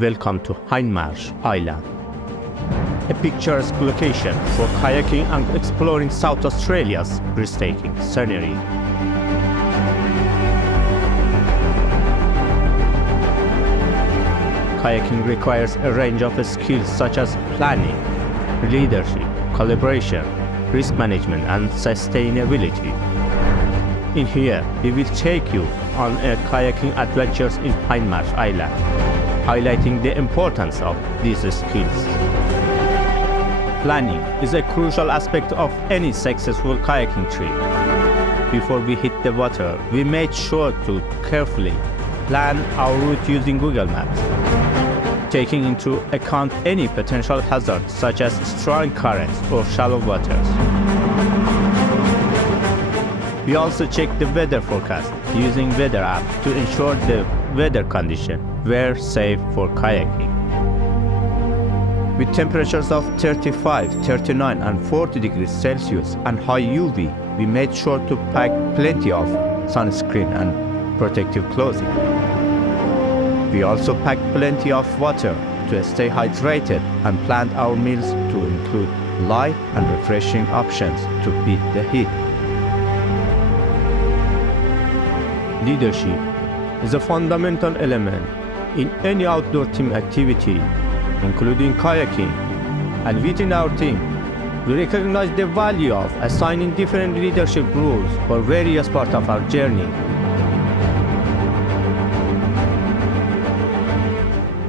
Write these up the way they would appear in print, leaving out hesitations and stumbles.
Welcome to Hindmarsh Island, a picturesque location for kayaking and exploring South Australia's breathtaking scenery. Kayaking requires a range of skills such as planning, leadership, collaboration, risk management, and sustainability. In here, we will take you on a kayaking adventures in Hindmarsh Island, highlighting the importance of these skills. Planning is a crucial aspect of any successful kayaking trip. Before we hit the water, we made sure to carefully plan our route using Google Maps, taking into account any potential hazards such as strong currents or shallow waters. We also checked the weather forecast using weather app to ensure the weather conditions were safe for kayaking. With temperatures of 35, 39 and 40 degrees Celsius and high UV, we made sure to pack plenty of sunscreen and protective clothing. We also packed plenty of water to stay hydrated and planned our meals to include light and refreshing options to beat the heat. Leadership is a fundamental element in any outdoor team activity, including kayaking, and within our team, we recognize the value of assigning different leadership roles for various parts of our journey.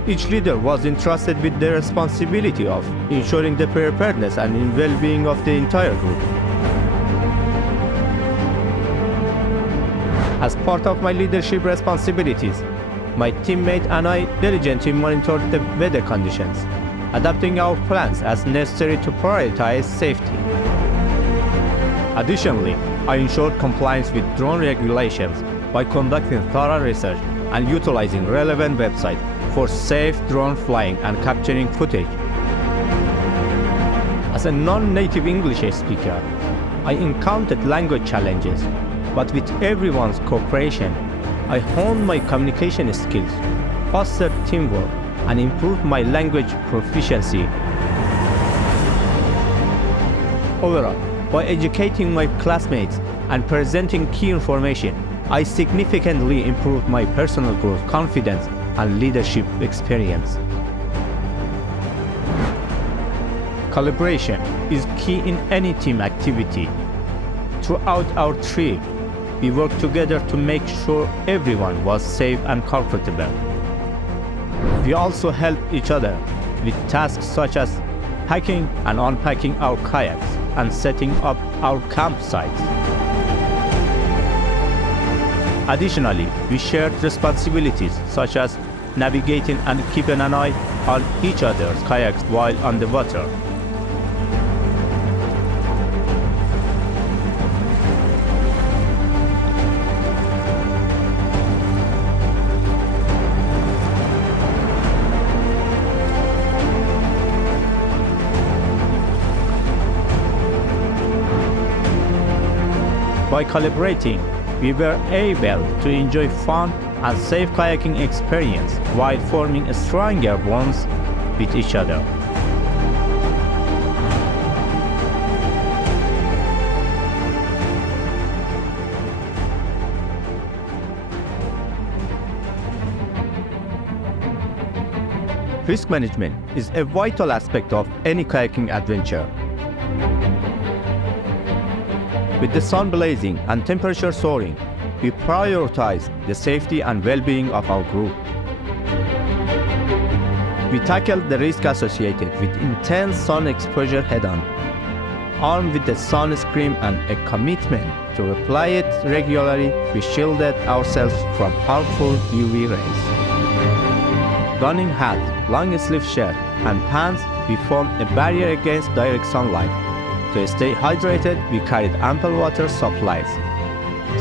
Each leader was entrusted with the responsibility of ensuring the preparedness and well-being of the entire group. As part of my leadership responsibilities, my teammate and I diligently monitored the weather conditions, adapting our plans as necessary to prioritize safety. Additionally, I ensured compliance with drone regulations by conducting thorough research and utilizing relevant websites for safe drone flying and capturing footage. As a non-native English speaker, I encountered language challenges, but with everyone's cooperation, I honed my communication skills, fostered teamwork, and improved my language proficiency. Overall, by educating my classmates and presenting key information, I significantly improved my personal growth, confidence, and leadership experience. Collaboration is key in any team activity. Throughout our trip, we worked together to make sure everyone was safe and comfortable. We also helped each other with tasks such as packing and unpacking our kayaks and setting up our campsites. Additionally, we shared responsibilities such as navigating and keeping an eye on each other's kayaks while on the water. By collaborating, we were able to enjoy fun and safe kayaking experience while forming stronger bonds with each other. Risk management is a vital aspect of any kayaking adventure. With the sun blazing and temperature soaring, we prioritize the safety and well-being of our group. We tackled the risk associated with intense sun exposure head-on. Armed with the sunscreen and a commitment to apply it regularly, we shielded ourselves from harmful UV rays. Donning hat, long-sleeve shirt, and pants, we formed a barrier against direct sunlight. To stay hydrated, we carried ample water supplies.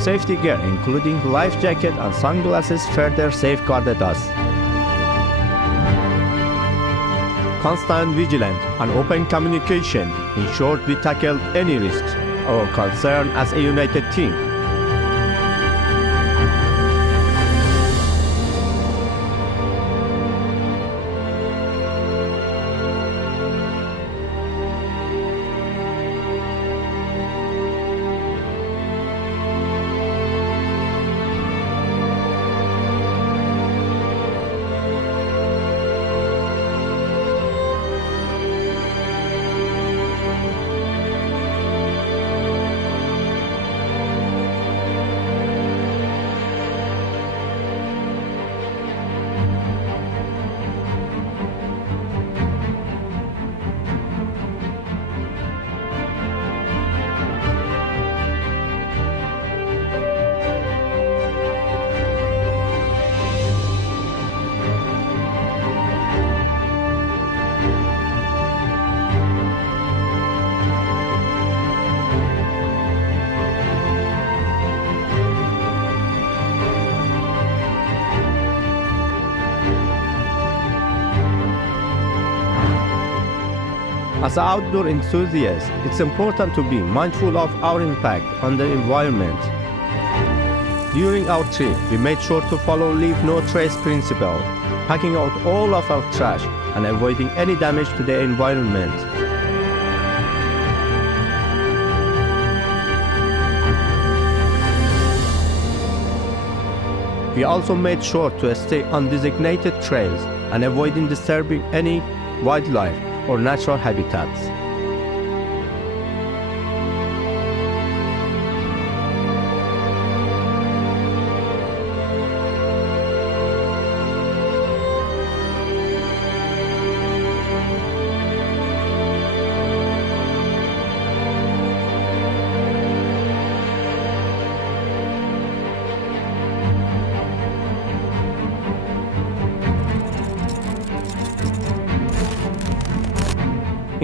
Safety gear, including life jacket and sunglasses, further safeguarded us. Constant vigilance and open communication ensured we tackled any risks or concern as a united team. As an outdoor enthusiast, it's important to be mindful of our impact on the environment. During our trip, we made sure to follow Leave No Trace principle, packing out all of our trash and avoiding any damage to the environment. We also made sure to stay on designated trails and avoiding disturbing any wildlife or natural habitats.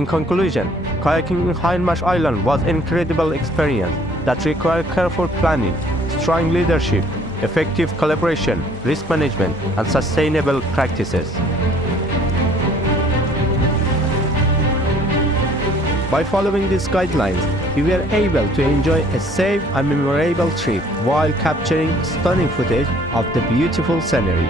In conclusion, kayaking in Hindmarsh Island was an incredible experience that required careful planning, strong leadership, effective collaboration, risk management, and sustainable practices. By following these guidelines, we were able to enjoy a safe and memorable trip while capturing stunning footage of the beautiful scenery.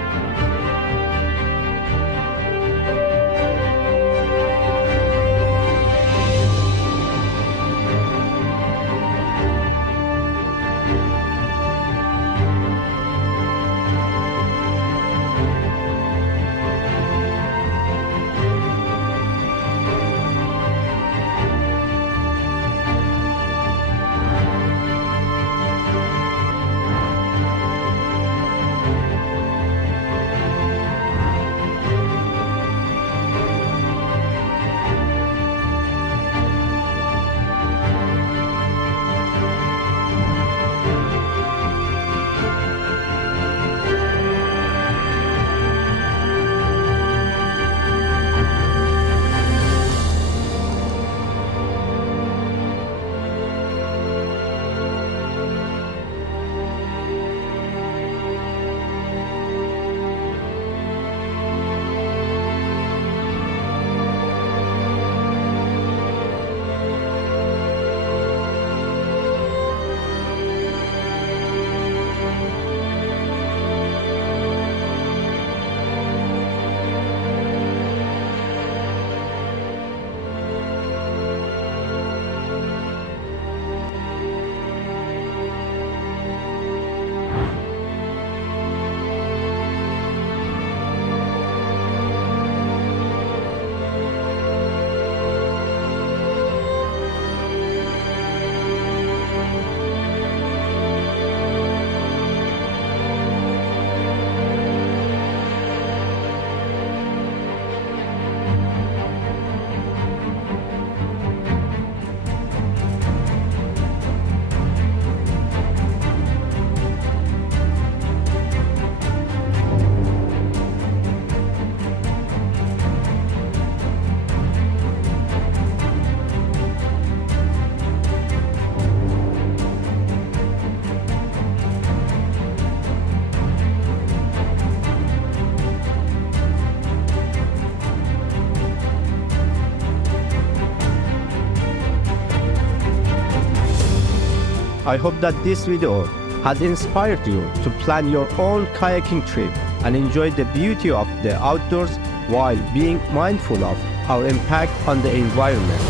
I hope that this video has inspired you to plan your own kayaking trip and enjoy the beauty of the outdoors while being mindful of our impact on the environment.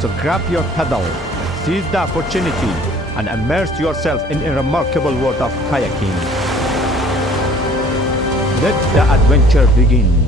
So grab your paddle, seize the opportunity, and immerse yourself in a remarkable world of kayaking. Let the adventure begin.